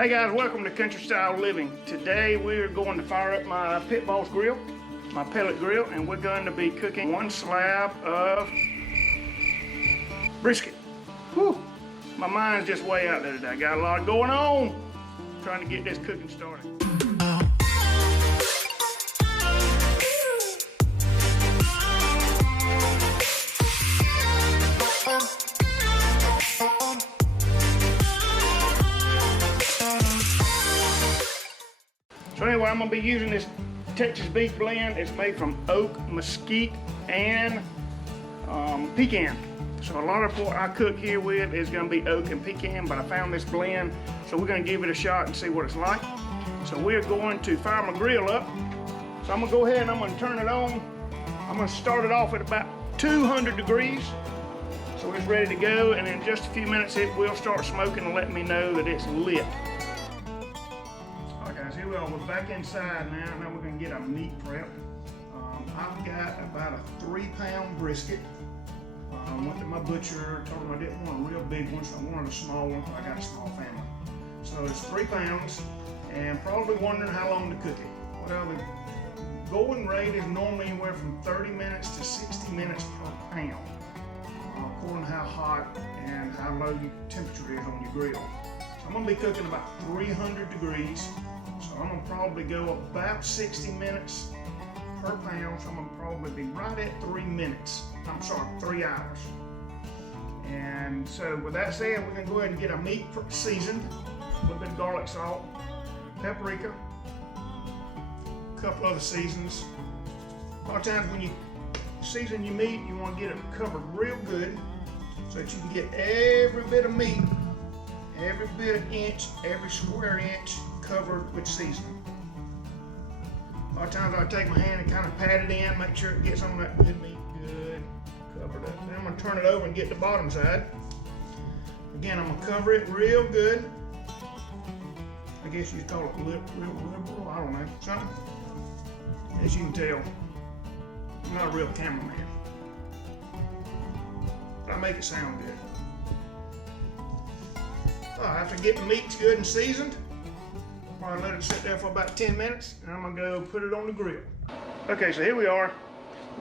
Hey guys, welcome to Country Style Living. Today we're going to fire up my Pit Boss grill, my pellet grill, and we're going to be cooking one slab of brisket. Whew, my mind's just way out there today. Got a lot going on. Trying to get this cooking started. So anyway, I'm going to be using this Texas beef blend. It's made from oak, mesquite, and pecan. So a lot of what I cook here with is going to be oak and pecan, but I found this blend, so we're going to give it a shot and see what it's like. So we're going to fire my grill up. So I'm going to go ahead and I'm going to turn it on. I'm going to start it off at about 200 degrees. So it's ready to go, and in just a few minutes it will start smoking and let me know that it's lit. Alright guys, here we are. We're back inside now. Now we're going to get our meat prepped. I've got about a 3-pound brisket. Went to my butcher, told him I didn't want a real big one, so I wanted a small one. I got a small family. So it's 3 pounds, and probably wondering how long to cook it. Well, the going rate is normally anywhere from 30 minutes to 60 minutes per pound, according to how hot and how low your temperature is on your grill. So I'm going to be cooking about 300 degrees, so I'm going to probably go about 60 minutes per pound, so I'm going to probably be right at 3 minutes. I'm sorry, 3 hours. And so with that said, we're going to go ahead and get our meat seasoned. A little bit of garlic salt, paprika, a couple other seasons. A lot of times when you season your meat, you want to get it covered real good so that you can get every bit of meat, every bit of inch, every square inch covered with seasoning. A lot of times I take my hand and kind of pat it in, make sure it gets on that good meat, good, covered up. Then I'm going to turn it over and get the bottom side. Again, I'm going to cover it real good. I guess you'd call it real liberal, I don't know, something. As you can tell, I'm not a real cameraman, but I make it sound good. After getting the meats good and seasoned, I'll let it sit there for about 10 minutes, and I'm gonna go put it on the grill. Okay, so here we are,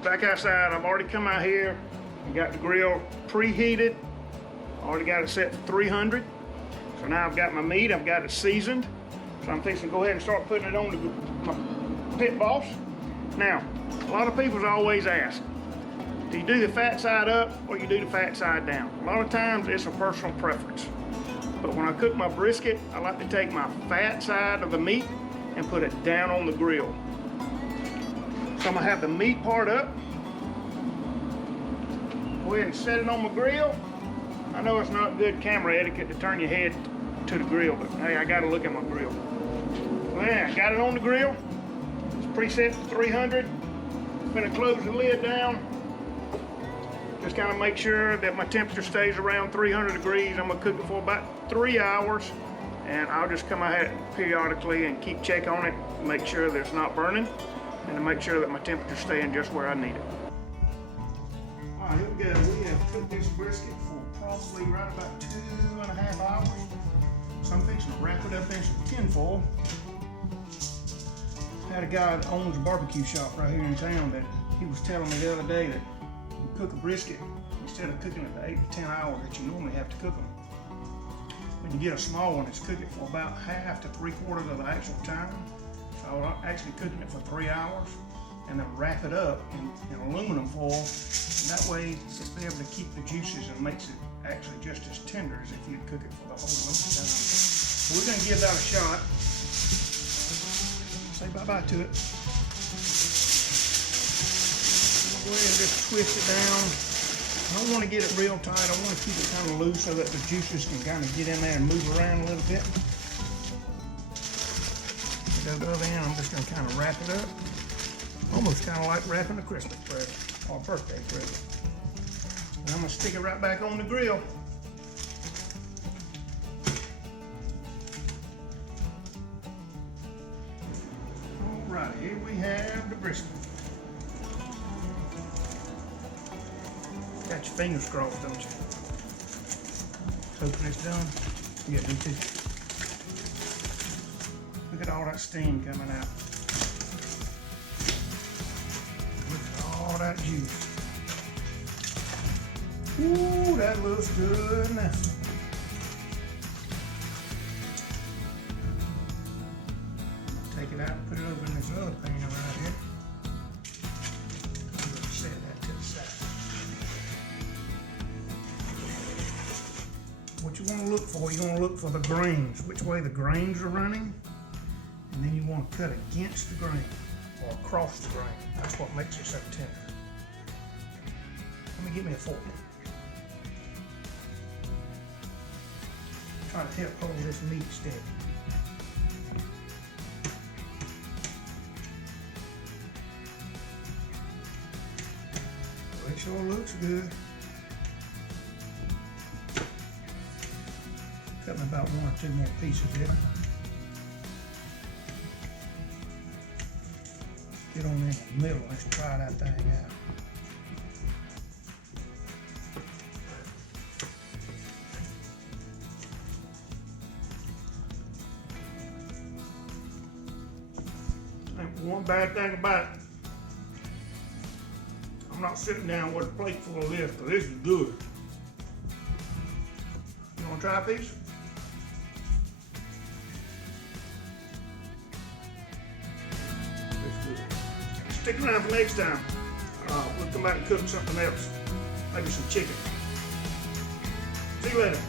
back outside. I've already come out here and got the grill preheated. Already got it set for 300. So now I've got my meat, I've got it seasoned. So I'm fixing to go ahead and start putting it on my Pit Boss. Now, a lot of people always ask, do you do the fat side up or you do the fat side down? A lot of times it's a personal preference. But when I cook my brisket, I like to take my fat side of the meat and put it down on the grill. So I'm gonna have the meat part up. Go ahead and set it on my grill. I know it's not good camera etiquette to turn your head to the grill, but hey, I gotta look at my grill. So yeah, I got it on the grill. It's preset to 300. I'm gonna close the lid down. Just kind of make sure that my temperature stays around 300 degrees. I'm gonna cook it for about 3 hours, and I'll just come out periodically and keep check on it, make sure that it's not burning, and to make sure that my temperature's staying just where I need it. All right, here we go. We have cooked this brisket for probably right about 2.5 hours. So I'm fixing to wrap it up in some tin foil. I had a guy that owns a barbecue shop right here in town that he was telling me the other day that cook a brisket, instead of cooking it the 8 to 10 hours that you normally have to cook them. When you get a small one, it's cooking for about half to 3/4 of the actual time. So I'm actually cooking it for 3 hours and then wrap it up in aluminum foil. And that way it's be able to keep the juices and makes it actually just as tender as if you cook it for the whole length of time. So we're gonna give that a shot. Say bye-bye to it. Go ahead and just twist it down. I don't want to get it real tight. I want to keep it kind of loose so that the juices can kind of get in there and move around a little bit. Go to the other end, I'm just going to kind of wrap it up. Almost kind of like wrapping a Christmas present or a birthday present. And I'm going to stick it right back on the grill. All right, here we have the brisket. Got your fingers crossed, don't you? Hoping it's done. Yeah, me too. all that steam coming out. Look at all that juice. Ooh, that looks good now. Take it out and put it over in this other pan right here. I'm going to set that to the side. What you want to look for, you want to look for the grains, which way the grains are running, and then you want to cut against the grain or across the grain. That's what makes it so tender. Let me get me a fork. Try to help hold this meat steady. Well, it sure looks good. Cut me about 1 or 2 more pieces here. Get on in the middle. Let's try that thing out. One bad thing about it, I'm not sitting down with a plate full of this, but this is good. You want to try a piece? It's good. Stick around for next time. We'll come back and cook something else. Maybe some chicken. See you later.